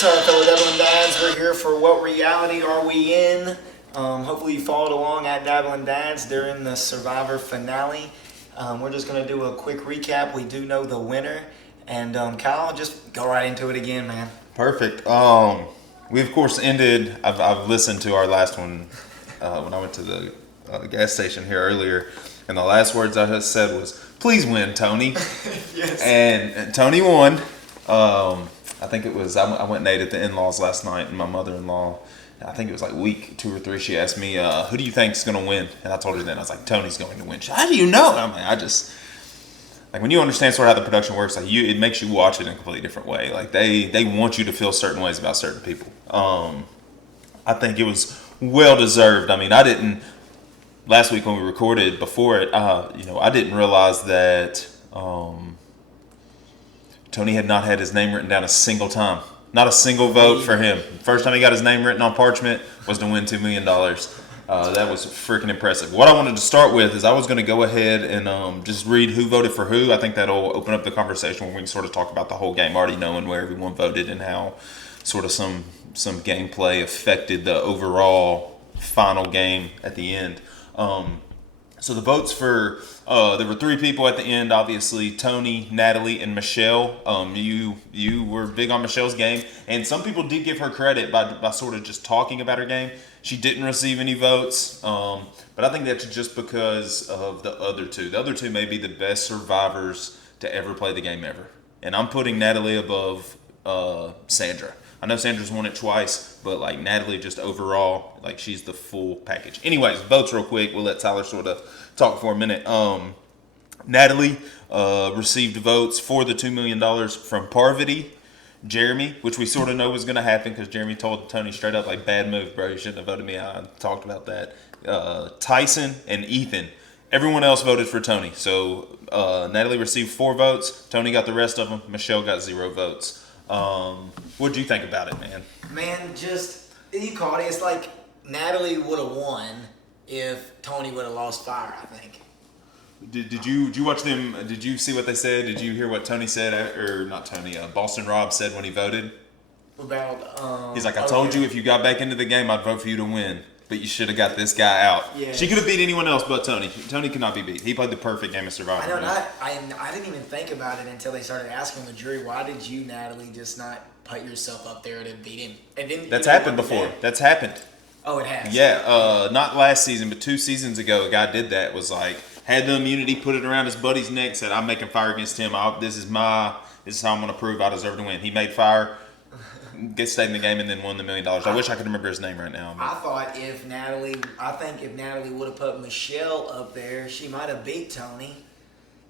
What's up, fellow Dabbling Dads? We're here for What Reality Are We In? Hopefully you followed along at Dabbling Dads during the Survivor finale. We're just going to do a quick recap. We do know the winner. And Kyle, just go right into it again, man. Perfect. We, of course, ended... I've listened to our last one when I went to the gas station here earlier. And the last words I just said was, please win, Tony. Yes. And Tony won. I think it was, I went and ate at the in-laws last night, and my mother-in-law, I think it was like week 2 or 3, she asked me, who do you think's going to win? And I told her then, I was like, Tony's going to win. She, how do you know? And I'm like, when you understand sort of how the production works, like it makes you watch it in a completely different way. Like they want you to feel certain ways about certain people. I think it was well-deserved. I mean, I didn't, last week when we recorded before it, I didn't realize that Tony had not had his name written down a single time. Not a single vote for him. First time he got his name written on parchment was to win $2 million. That was freaking impressive. What I wanted to start with is I was going to go ahead and just read who voted for who. I think that'll open up the conversation where we can sort of talk about the whole game, already knowing where everyone voted and how sort of some gameplay affected the overall final game at the end. So the votes for, there were 3 people at the end, obviously, Tony, Natalie, and Michelle. You were big on Michelle's game, and some people did give her credit by sort of just talking about her game. She didn't receive any votes, but I think that's just because of the other 2. The other 2 may be the best survivors to ever play the game ever. And I'm putting Natalie above Sandra. I know Sandra's won it twice, but like Natalie just overall, like she's the full package. Anyways, votes real quick. We'll let Tyler sort of talk for a minute. Natalie received votes for the $2 million from Parvati, Jeremy, which we sort of know was going to happen because Jeremy told Tony straight up, like, bad move, bro. You shouldn't have voted me out. I talked about that. Tyson and Ethan. Everyone else voted for Tony. So Natalie received 4 votes. Tony got the rest of them. Michelle got 0 votes. What'd you think about it, man? Man, you caught it. It's like Natalie would have won if Tony would have lost fire, I think. Did you watch them? Did you see what they said? Did you hear what Tony said, or not Tony? Boston Rob said when he voted. About he's like, I told you if you got back into the game, I'd vote for you to win, but you should have got this guy out. Yeah. She could have beat anyone else but Tony. Tony could not be beat. He played the perfect game of Survivor. I didn't even think about it until they started asking the jury, why did you, Natalie, just not put yourself up there to beat him? And then that's happened before. That's happened. Oh, it has. Yeah, not last season, but 2 seasons ago, a guy did that. Was like, had the immunity, put it around his buddy's neck, said, I'm making fire against him. This is how I'm going to prove I deserve to win. He made fire, stayed in the game, and then won the $1 million. I wish I could remember his name right now. I thought if Natalie would have put Michelle up there, she might have beat Tony.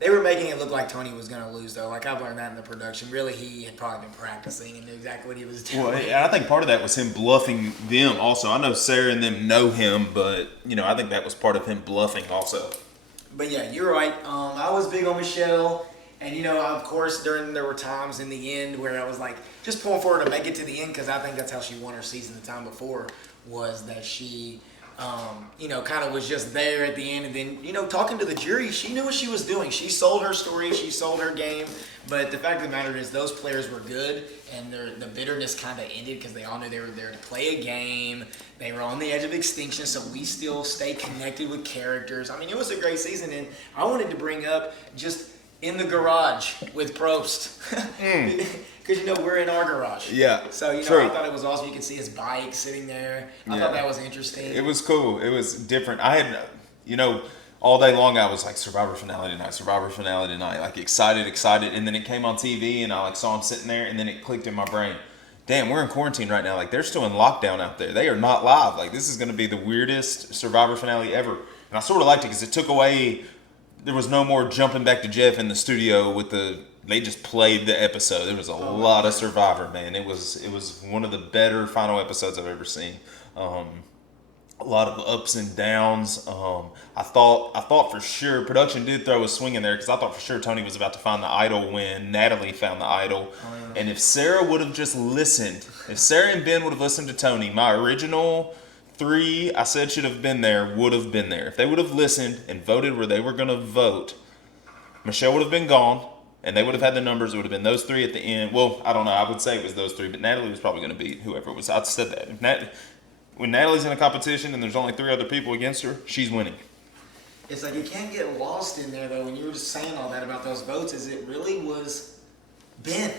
They were making it look like Tony was going to lose, though. Like, I've learned that in the production. Really, he had probably been practicing and knew exactly what he was doing. Well, I think part of that was him bluffing them also. I know Sarah and them know him, but, I think that was part of him bluffing also. But, yeah, you're right. I was big on Michelle. And, of course, there were times in the end where I was like, just pulling for her to make it to the end, because I think that's how she won her season the time before, was that she... kind of was just there at the end, and then, talking to the jury, she knew what she was doing. She sold her story, she sold her game, but the fact of the matter is those players were good, and the bitterness kind of ended because they all knew they were there to play a game. They were on the edge of extinction, so we still stayed connected with characters. I mean, it was a great season, and I wanted to bring up just in the garage with Probst. Because, we're in our garage. Yeah. So, true. I thought it was awesome. You could see his bike sitting there. I thought that was interesting. It was cool. It was different. I had, all day long I was like, Survivor finale tonight. Like, excited. And then it came on TV and I like saw him sitting there, and then it clicked in my brain. Damn, we're in quarantine right now. Like, they're still in lockdown out there. They are not live. Like, this is going to be the weirdest Survivor finale ever. And I sort of liked it because it took away... There was no more jumping back to Jeff in the studio with they just played the episode. There was a lot of Survivor, man. It was one of the better final episodes I've ever seen. A lot of ups and downs. I thought for sure production did throw a swing in there because I thought for sure Tony was about to find the idol when Natalie found the idol. And if Sarah would have just listened, if Sarah and Ben would have listened to Tony, my original 3 I said should have been there would have been there. If they would have listened and voted where they were going to vote, Michelle would have been gone, and they would have had the numbers. It would have been those three at the end. Well, I don't know. I would say it was those three, but Natalie was probably going to beat whoever it was. I said that. When Natalie's in a competition and there's only 3 other people against her, she's winning. It's like you can't get lost in there though. When you were just saying all that about those votes, is it really was Ben?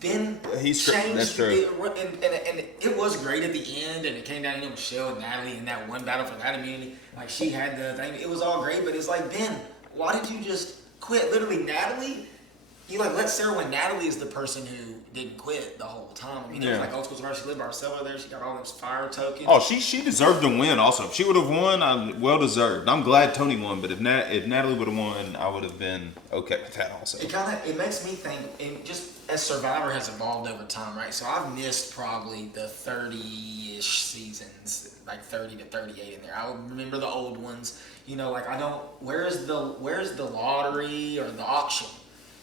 Ben changed that's true. and it was great at the end, and it came down to Michelle and Natalie in that one battle for that immunity. Like she had the thing, it was all great, but it's like, Ben, why did you just quit? Literally, Natalie, you like let Sarah win. Natalie is the person who didn't quit the whole time. I mean, it was like old school survivor. She lived by herself over there. She got all those fire tokens. Oh, she deserved to win. Also, if she would have won, well deserved. I'm glad Tony won, but if Natalie would have won, I would have been okay with that. Also, it makes me think, and just as Survivor has evolved over time, right? So I've missed probably the 30-ish seasons, like 30 to 38 in there. I remember the old ones. You know, like I don't. Where's the lottery or the auction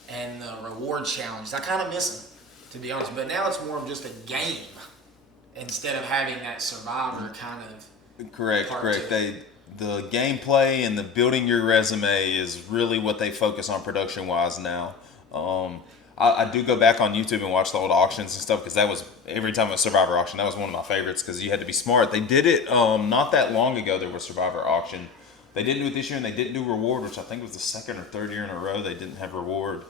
and the reward challenge? I kind of miss them, to be honest. But now it's more of just a game instead of having that Survivor kind of. Correct. The gameplay and the building your resume is really what they focus on production wise now. I do go back on YouTube and watch the old auctions and stuff, because that was, every time a Survivor auction, that was one of my favorites, because you had to be smart. They did it not that long ago. There was Survivor auction. They didn't do it this year, and they didn't do reward, which I think was the 2nd or 3rd year in a row they didn't have reward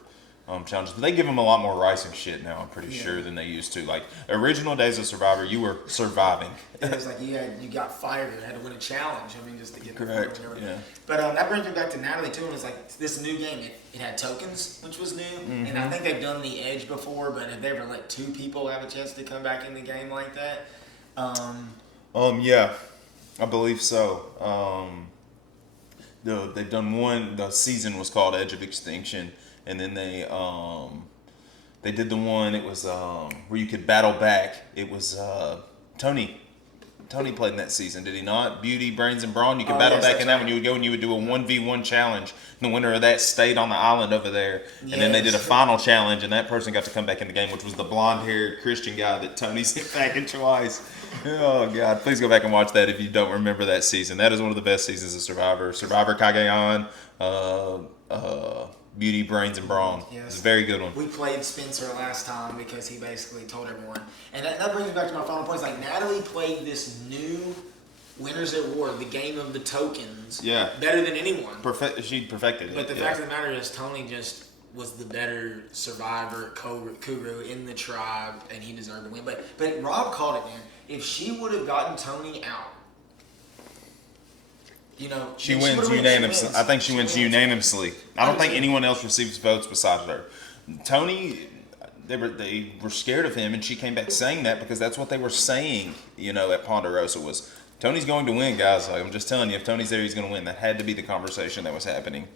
challenges. But they give them a lot more rice and shit now, I'm pretty sure, than they used to. Like, original days of Survivor, you were surviving. It was like you got fired and had to win a challenge. I mean, just to get the Correct. and everything. Yeah. But that brings me back to Natalie too. And it's like this new game. It had tokens, which was new, and I think they've done the Edge before. But have they ever let 2 people have a chance to come back in the game like that? Yeah, I believe so. They've done one. The season was called Edge of Extinction, and then they did the one. It was where you could battle back. It was Tony played in that season, did he not? Beauty, Brains, and Brawn. You could battle back in that one. You would go and you would do a 1v1 challenge. And the winner of that stayed on the island over there. And then they did a final challenge, and that person got to come back in the game, which was the blonde-haired Christian guy that Tony sent back in twice. Oh, God. Please go back and watch that if you don't remember that season. That is one of the best seasons of Survivor. Survivor Cagayan, Beauty, Brains, and Brawn. Yes. It's a very good one. We played Spencer last time because he basically told everyone. And that brings me back to my final point. It's like Natalie played this new Winners at War, the game of the tokens, better than anyone. She perfected it. But the fact of the matter is Tony just was the better survivor, Kuru in the tribe, and he deserved to win. But Rob called it, man. If she would have gotten Tony out, you know, she wins unanimously. I think she wins unanimously. I don't think anyone else receives votes besides her. Tony, they were scared of him, and she came back saying that because that's what they were saying, you know, at Ponderosa was, Tony's going to win, guys. Like, I'm just telling you, if Tony's there, he's going to win. That had to be the conversation that was happening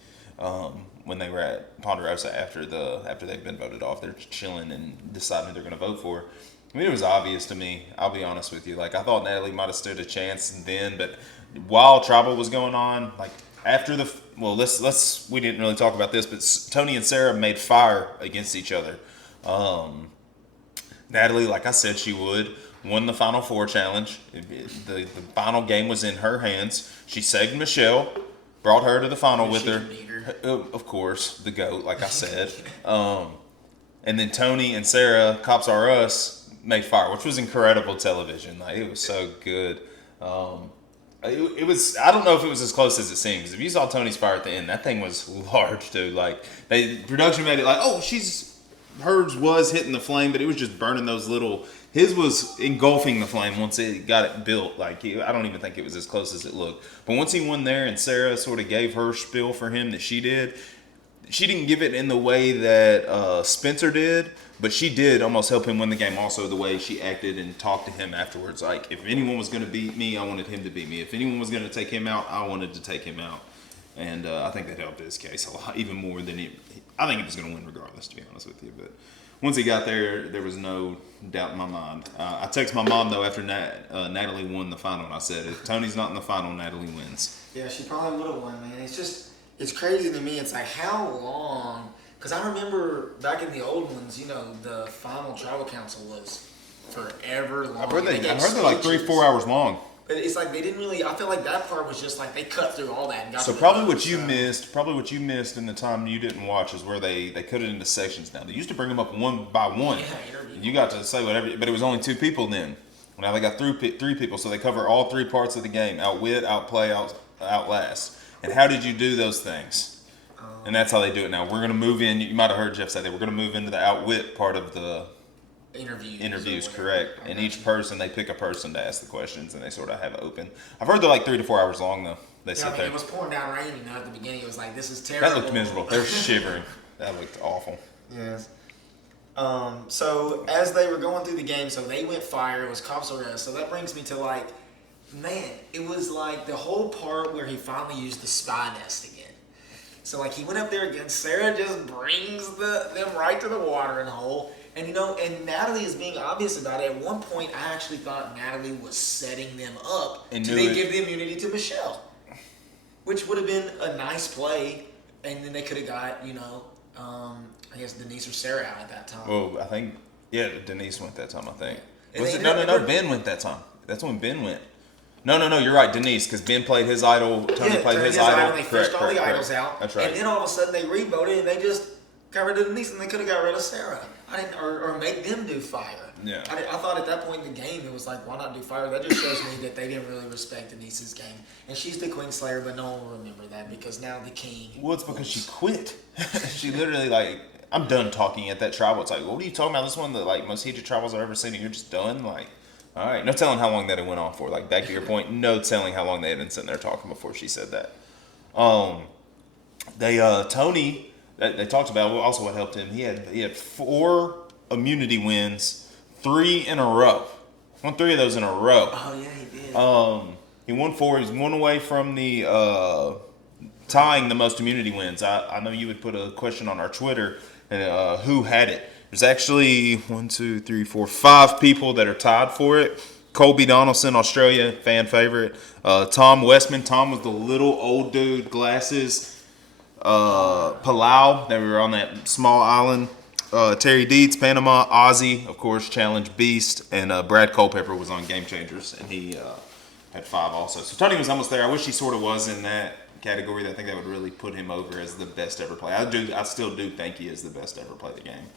when they were at Ponderosa after they've been voted off. They're chilling and deciding who they're going to vote for. I mean, it was obvious to me. I'll be honest with you. Like, I thought Natalie might have stood a chance then, but while Tribal was going on, like after we didn't really talk about this, but Tony and Sarah made fire against each other. Natalie, like I said, she won the Final Four challenge. The final game was in her hands. She saved Michelle, brought her to the final with her. Of course, the GOAT, like I said. And then Tony and Sarah, Cops R Us, made fire, which was incredible television. Like, it was so good. It was. I don't know if it was as close as it seems. If you saw Tony's fire at the end, that thing was large too. Like, production made it like, hers was hitting the flame, but it was just burning those little. His was engulfing the flame once it got it built. Like, I don't even think it was as close as it looked. But once he won there, and Sarah sort of gave her spiel for him that she did. She didn't give it in the way that Spencer did, but she did almost help him win the game also, the way she acted and talked to him afterwards. Like, if anyone was going to beat me, I wanted him to beat me. If anyone was going to take him out, I wanted to take him out. And I think that helped his case a lot, even more than I think he was going to win regardless, to be honest with you. But once he got there, there was no doubt in my mind. I texted my mom, though, after Natalie won the final, and I said, if Tony's not in the final, Natalie wins. Yeah, she probably would have won, man. It's crazy to me. It's like, how long? Because I remember back in the old ones, you know, the final tribal council was forever long. I heard they're like 3-4 hours long. But it's like they didn't really. I feel like that part was just like they cut through all that and got. So to the probably vote, what you missed, in the time you didn't watch is where they cut it into sections now. They used to bring them up one by one. Yeah, interview. You got to say whatever, but it was only 2 people then. Now they got 3 people, so they cover all 3 parts of the game: outwit, outplay, outlast. And how did you do those things? And that's how they do it now. We're gonna move in. You might have heard Jeff say that we're gonna move into the outwit part of the interviews, correct. And each person, they pick a person to ask the questions, and they sort of have it open. I've heard they're like 3 to 4 hours long though. They sit there. It was pouring down rain, at the beginning it was like, this is terrible. That looked miserable. They were shivering. That looked awful. Yes. So as they were going through the game, so they went fire. It was cops arrest. So that brings me to like, man, it was like the whole part where he finally used the spy nest again. So like he went up there again. Sarah just brings them right to the watering hole. And and Natalie is being obvious about it. At one point, I actually thought Natalie was setting them up to give the immunity to Michelle, which would have been a nice play. And then they could have got, I guess Denise or Sarah out at that time. Well, I think, Denise went that time, I think. And No, Ben went that time. That's when Ben went. No, you're right, Denise, because Ben played his idol, Tony played his idol. And they fished all the idols out. That's right. And then all of a sudden they re-voted and they just got rid of Denise and they could have got rid of Sarah. Or make them do fire. Yeah. I thought at that point in the game it was like, why not do fire? That just shows me that they didn't really respect Denise's game. And she's the Queen Slayer, but no one will remember that because now the king. Well, it's because she quit. She literally I'm done talking at that tribal. It's like, what are you talking about? This is one of the most heated tribals I've ever seen, and you're just done. Like, all right, no telling how long that it went on for. Like, back to your point, no telling how long they had been sitting there talking before she said that. Tony, they talked about also what helped him. He had 4 immunity wins, 3 in a row. Won 3 of those in a row. Oh yeah, he did. He won 4. He's 1 away from the tying the most immunity wins. I know you would put a question on our Twitter and who had it. There's actually 5 people that are tied for it. Colby Donaldson, Australia, fan favorite. Tom Westman. Tom was the little old dude, glasses. Palau, they were on that small island. Terry Dietz, Panama. Ozzy, of course, Challenge Beast. And Brad Culpepper was on Game Changers, and he had 5 also. So Tony was almost there. I wish he sort of was in that category. I think that would really put him over as the best ever play. I still do think he is the best ever play the game.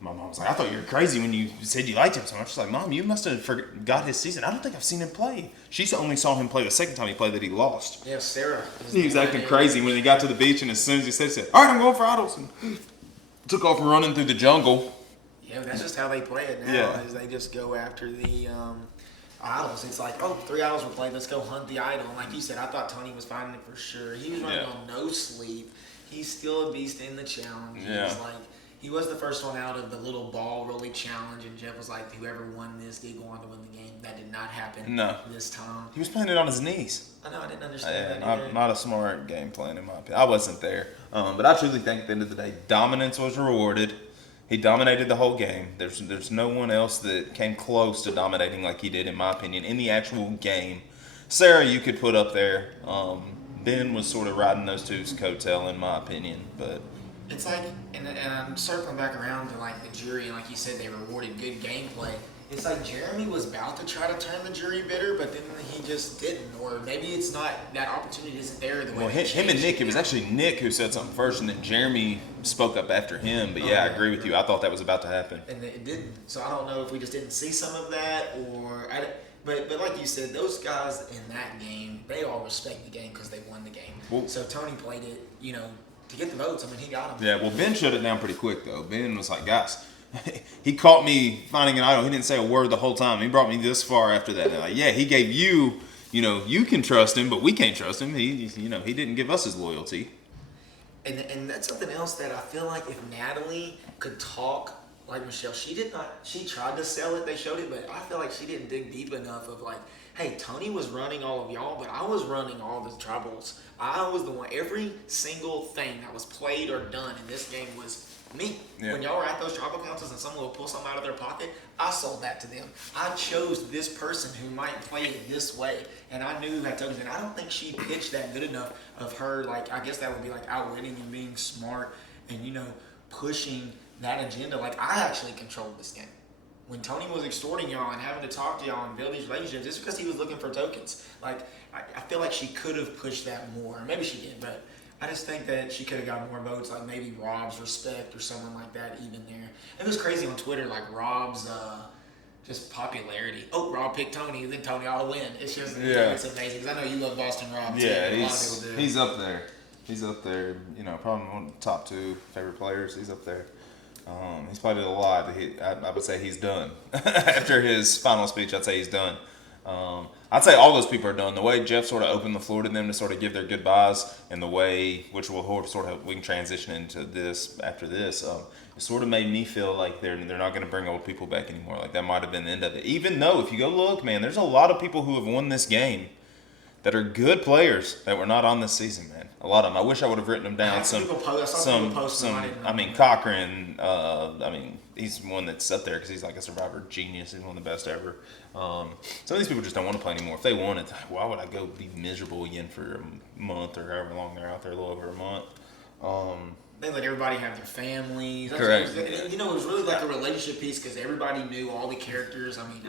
My mom was like, I thought you were crazy when you said you liked him so much. She's like, Mom, you must have forgot his season. I don't think I've seen him play. She only saw him play the second time he played that he lost. Yeah, Sarah. He was acting crazy when he got to the beach, and as soon as he said, all right, I'm going for idols. And took off running through the jungle. Yeah, that's just how they play it now. Yeah. Is they just go after the idols. It's like, 3 idols were played. Let's go hunt the idol. And like you said, I thought Tony was finding it for sure. He was running on no sleep. He's still a beast in the challenge. Yeah. He was the first one out of the little ball rolling challenge, and Jeff was like, whoever won this did go on to win the game. That did not happen this time. He was playing it on his knees. I know, I didn't understand that either. Not a smart game plan in my opinion. I wasn't there. But I truly think at the end of the day, dominance was rewarded. He dominated the whole game. There's no one else that came close to dominating like he did, in my opinion, in the actual game. Sarah, you could put up there. Ben was sort of riding those two's coattail, in my opinion, but... It's like, and I'm circling back around to like the jury, and like you said, they rewarded good gameplay. It's like Jeremy was about to try to turn the jury bitter, but then he just didn't, or maybe it's not, that opportunity isn't there the way. Well, him and Nick, it was actually Nick who said something first, and then Jeremy spoke up after him. But yeah, I agree with you. I thought that was about to happen, and it didn't. So I don't know if we just didn't see some of that, or but like you said, those guys in that game, they all respect the game because they won the game. Well, so Tony played it, to get the votes. I mean, he got them. Yeah, well, Ben shut it down pretty quick, though. Ben was like, guys, he caught me finding an idol. He didn't say a word the whole time. He brought me this far after that. And like, yeah, he gave you, you can trust him, but we can't trust him. He didn't give us his loyalty. And that's something else that I feel like if Natalie could talk like Michelle, she tried to sell it, they showed it, but I feel like she didn't dig deep enough of like, hey, Tony was running all of y'all, but I was running all the tribals. I was the one. Every single thing that was played or done in this game was me. Yeah. When y'all were at those tribal councils and someone would pull something out of their pocket, I sold that to them. I chose this person who might play it this way, and I knew who had tokens. And I don't think she pitched that good enough of her, like, I guess that would be like outwitting and being smart and, pushing that agenda. Like, I actually controlled this game. when Tony was extorting y'all and having to talk to y'all and build these relationships, it's because he was looking for tokens. Like, I feel like she could have pushed that more. Maybe she did, but I just think that she could have got more votes, like maybe Rob's respect or someone like that even there. It was crazy on Twitter, like Rob's just popularity. Oh, Rob picked Tony, and then Tony ought to win. It's just, it's amazing. Because I know you love Boston Rob too. Yeah, A lot of people do. he's up there. He's up there. You know, probably one of the top 2 favorite players. He's up there. He's probably alive. I would say he's done. After his final speech, I'd say he's done. I'd say all those people are done. The way Jeff sort of opened the floor to them to sort of give their goodbyes, and the way, which will sort of, we can transition into this after this, it sort of made me feel like they're not going to bring old people back anymore. Like, that might have been the end of it. Even though, if you go look, man, there's a lot of people who have won this game that are good players that were not on this season, man. A lot of them. I wish I would have written them down. I mean, Cochran. He's one that's up there because he's like a Survivor genius. He's one of the best ever. Some of these people just don't want to play anymore. If they wanted, why would I go be miserable again for a month or however long they're out there? A little over a month. They let everybody have their families. Correct. It was really like a relationship piece because everybody knew all the characters. I mean,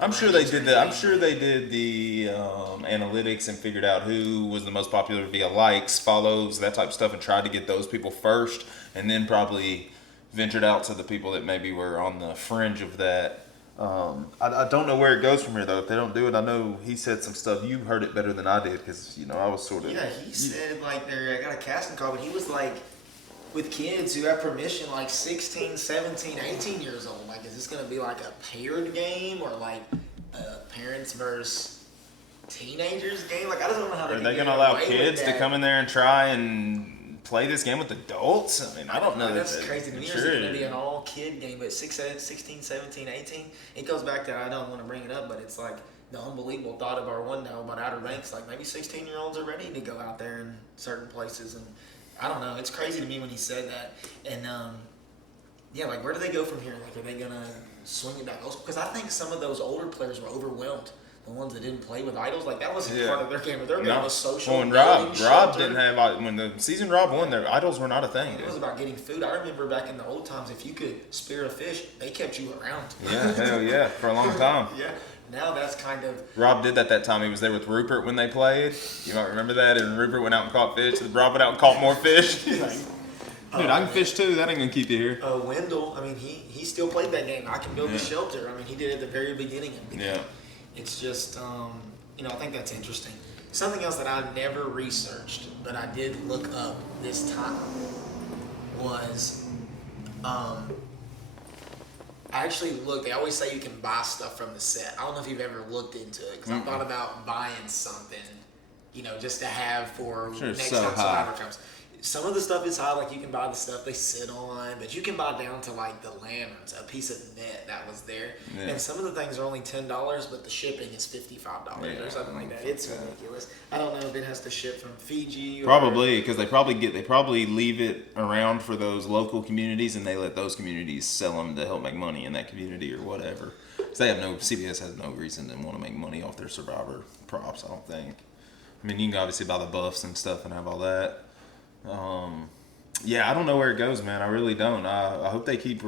I'm sure they did that. I'm sure they did the analytics and figured out who was the most popular via likes, follows, that type of stuff, and tried to get those people first, and then probably ventured out to the people that maybe were on the fringe of that. I don't know where it goes from here, though. If they don't do it, I know he said some stuff. You heard it better than I did because, I was sort of... Yeah, he said, like, I got a casting call, but he was, like, with kids who have permission, like, 16, 17, 18 years old. Like, is this going to be, like, a paired game or, like, parents versus teenagers game? Like, I don't know how Are they going to allow kids to come in there and try and play this game with adults? I mean, I don't know. That's crazy to me. Sure. It's going to be an all-kid game, but 16, 17, 18, it goes back to, I don't want to bring it up, but it's like the unbelievable thought of our one now about Outer Banks. Like, maybe 16-year-olds are ready to go out there in certain places, and I don't know. It's crazy to me when he said that. And, like, where do they go from here? Like, are they going to swing it back? Because I think some of those older players were overwhelmed. The ones that didn't play with idols, like that wasn't part of their game. Their game was social. Well, and Rob didn't have, when the season Rob won, their idols were not a thing. It was about getting food. I remember back in the old times, if you could spear a fish, they kept you around. Yeah, hell yeah, for a long time. Yeah. Now that's kind of... Rob did that time. He was there with Rupert when they played. You might remember that. And Rupert went out and caught fish. And Rob went out and caught more fish. Dude, I can fish too. That ain't going to keep you here. Wendell, I mean, he still played that game. I can build a shelter. I mean, he did it at the very beginning of the game. Yeah. It's just, I think that's interesting. Something else that I never researched, but I did look up this time was... I actually looked. They always say you can buy stuff from the set. I don't know if you've ever looked into it because I thought about buying something, just to have for next time Survivor comes. Some of the stuff is high, like you can buy the stuff they sit on, but you can buy down to like the lanterns, a piece of net that was there. Yeah. And some of the things are only $10, but the shipping is $55 or something like that. It's ridiculous. I don't know if it has to ship from Fiji. Probably, because they probably leave it around for those local communities, and they let those communities sell them to help make money in that community or whatever. Because CBS has no reason to want to make money off their Survivor props, I don't think. I mean, you can obviously buy the buffs and stuff and have all that. I don't know where it goes, man. I really don't. I hope they keep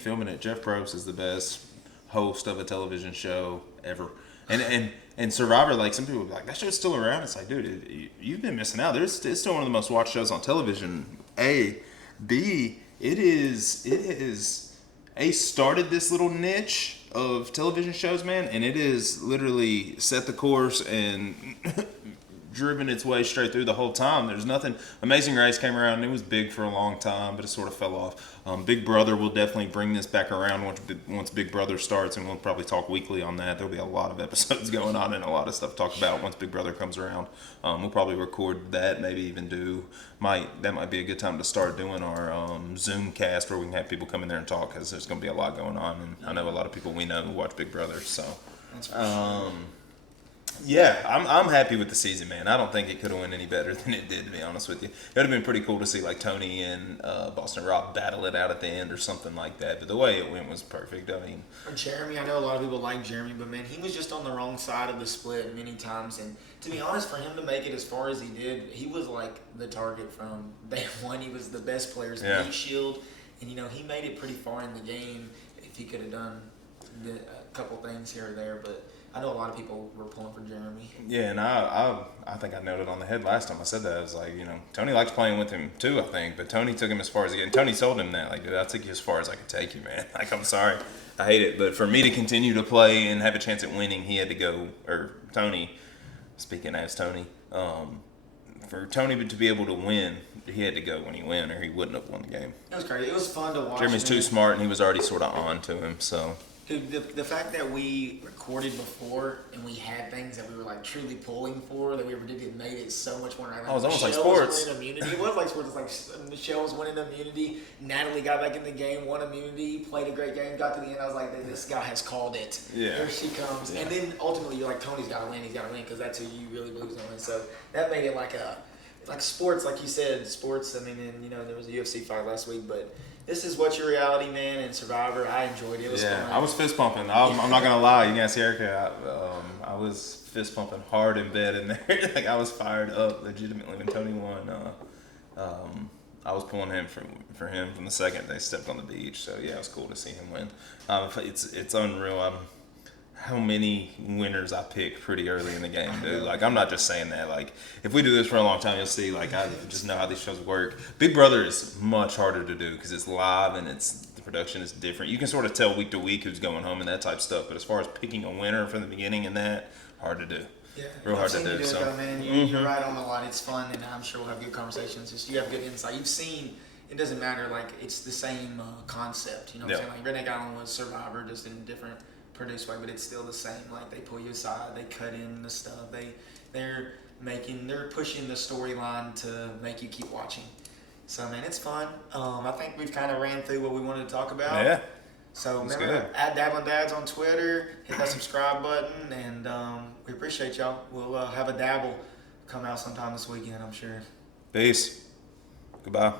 filming it. Jeff Probst is the best host of a television show ever. And Survivor, like some people are like, that show's still around. It's like, dude, you've been missing out. It's still one of the most watched shows on television. B, it is started this little niche of television shows, man, and it is literally set the course and driven its way straight through the whole time. There's nothing. Amazing Race came around and it was big for a long time, but it sort of fell off. Big Brother will definitely bring this back around once Big Brother starts, and we'll probably talk weekly on that. There'll be a lot of episodes going on and a lot of stuff to talk about once Big Brother comes around. We'll probably record that, maybe even that might be a good time to start doing our Zoom cast where we can have people come in there and talk, because there's going to be a lot going on, and I know a lot of people we know who watch Big Brother, so yeah, I'm happy with the season, man. I don't think it could have went any better than it did, to be honest with you. It would have been pretty cool to see like Tony and Boston Rob battle it out at the end or something like that. But the way it went was perfect. I mean, or Jeremy, I know a lot of people like Jeremy, but man, he was just on the wrong side of the split many times. And to be honest, for him to make it as far as he did, he was like the target from day one. He was the best players in the Shield, and he made it pretty far in the game. he could have done a couple things here or there, but I know a lot of people were pulling for Jeremy. Yeah, and I think I nailed it on the head last time I said that. I was like, Tony likes playing with him too, I think, but Tony took him as far as he can. Tony told him that, like, dude, I took you as far as I could take you, man. Like, I'm sorry. I hate it, but for me to continue to play and have a chance at winning, he had to go, or Tony, speaking as Tony, for Tony to be able to win, he had to go when he won, or he wouldn't have won the game. It was crazy. It was fun to watch. Jeremy's too smart, and he was already sort of on to him, so. Dude, the fact that we recorded before and we had things that we were like truly pulling for that we predicted made it so much more. Like, Oh, it was almost like Michelle sports. Was winning immunity. It was like sports. It's like Michelle was winning immunity. Natalie got back in the game, won immunity, played a great game, got to the end. I was like, this guy has called it. Yeah. Here she comes. Yeah. And then ultimately you're like, Tony's got to win. He's got to win because that's who you really believe is going to win. So that made it like sports, like you said, sports. I mean, and there was a UFC fight last week, but this is What's Your Reality, man, and Survivor. I enjoyed it. It was fun. I was fist pumping. I'm not gonna lie. You guys see Erica. I was fist pumping hard in bed in there. Like, I was fired up legitimately when Tony won. I was pulling him for him from the second they stepped on the beach. So yeah, it was cool to see him win. It's unreal. How many winners I pick pretty early in the game, dude. Like, I'm not just saying that. Like, if we do this for a long time, you'll see, like, I just know how these shows work. Big Brother is much harder to do because it's live and the production is different. You can sort of tell week to week who's going home and that type of stuff. But as far as picking a winner from the beginning and that, hard to do. Yeah, real hard to you do. So, man, you're right on the line. It's fun, and I'm sure we'll have good conversations. Just you have good insight. You've seen. It doesn't matter. Like, it's the same concept. You know what I'm saying? Like, Renee Allen was Survivor, just in a different produced way, but it's still the same. Like, they pull you aside, they cut in the stuff, they're pushing the storyline to make you keep watching. So, man, it's fun. I think we've kind of ran through what we wanted to talk about. Yeah. So That's remember, good. at dabblingdads on Twitter, hit that subscribe button, and we appreciate y'all. We'll have a dabble come out sometime this weekend, I'm sure. Peace. Goodbye.